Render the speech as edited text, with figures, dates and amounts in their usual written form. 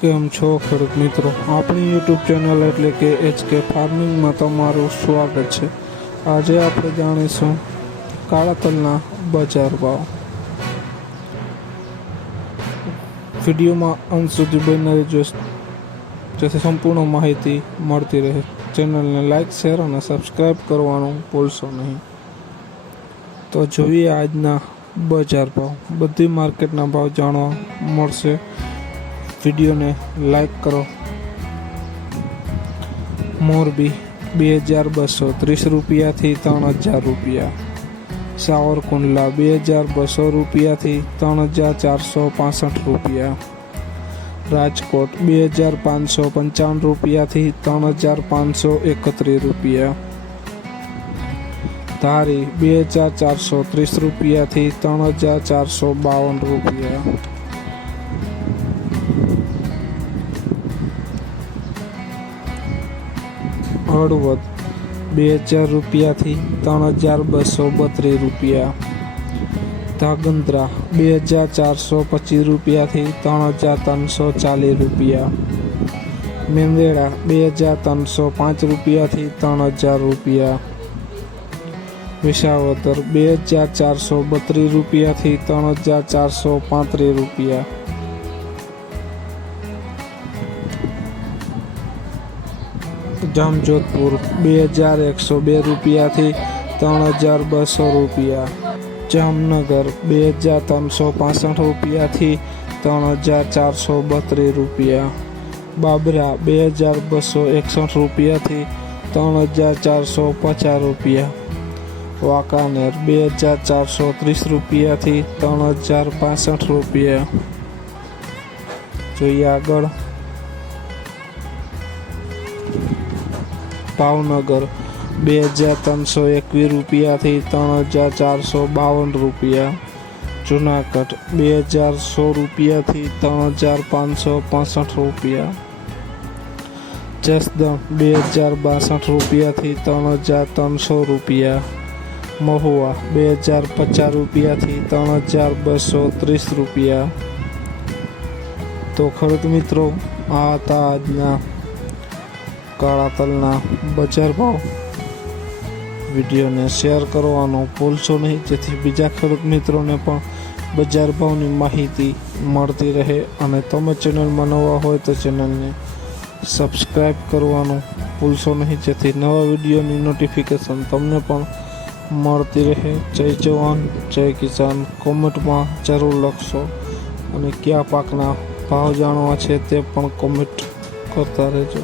કેમ છો ખેડૂત મિત્રો, આપણી યુટ્યુબ ચેનલ એટલે કે HK ફાર્મિંગમાં તમારું સ્વાગત છે। આજે આપણે જાણીશું કાળા તલના બજાર ભાવ। વિડીયોમાં અંત સુધી બને રહેજો જેથી સંપૂર્ણ માહિતી મળતી રહે। ચેનલને લાઇક, શેર અને સબસ્ક્રાઈબ કરવાનું ભૂલશો નહીં। તો જોઈએ આજના બજાર ભાવ। બધી માર્કેટના ભાવ જાણવા મળશે। વિડીયોને લાઈક કરો। મોરબી 2230 રૂપિયાથી 3000 રૂપિયા। સાવરકુંડલા 2200 રૂપિયાથી 3465 રૂપિયા। રાજકોટ 2555 રૂપિયાથી 3531 રૂપિયા। ધારી 2430 રૂપિયાથી 3452 રૂપિયા। હળવદ 2000 રૂપિયાથી 3232 રૂપિયા। ધાંગધ્રા 2425 રૂપિયાથી 3340 રૂપિયા। મેંદરડા 2305 રૂપિયાથી 3000 રૂપિયા। વિસાવદર 2432 રૂપિયાથી 3435 રૂપિયા। જામજોધપુર 2102 રૂપિયાથી 3200 રૂપિયા। જામનગર 2365 રૂપિયાથી 3432 રૂપિયા। બાબરા 2261 રૂપિયાથી 3450 રૂપિયા। વાંકાનેર 2430 રૂપિયાથી 3065 રૂપિયા। જોઈએ આગળ ભાવનગર 2321 રૂપિયાથી 3452 રૂપિયા। જુનાગઢ 2100 રૂપિયાથી 3565 રૂપિયા। જસદણ 2062 રૂપિયાથી 3300 રૂપિયા। મહુવા 2050 રૂપિયાથી 3230 રૂપિયા। તો ખેડૂત મિત્રો, આ હતા આજના કાળા તલના બજાર ભાવ। વિડીયોને શેર કરવાનું ભૂલશો નહીં જેથી બીજા ખેડૂત મિત્રોને પણ બજાર ભાવની માહિતી મળતી રહે। અને તમે ચેનલમાં નવા હોય તો ચેનલને સબસ્ક્રાઈબ કરવાનું ભૂલશો નહીં જેથી નવા વિડીયોની નોટિફિકેશન તમને પણ મળતી રહે। જય જવાન, જય કિસાન કોમેન્ટમાં જરૂર લખશો અને કયા પાકના ભાવ જાણવા છે તે પણ કોમેન્ટ કરતા રહેજો।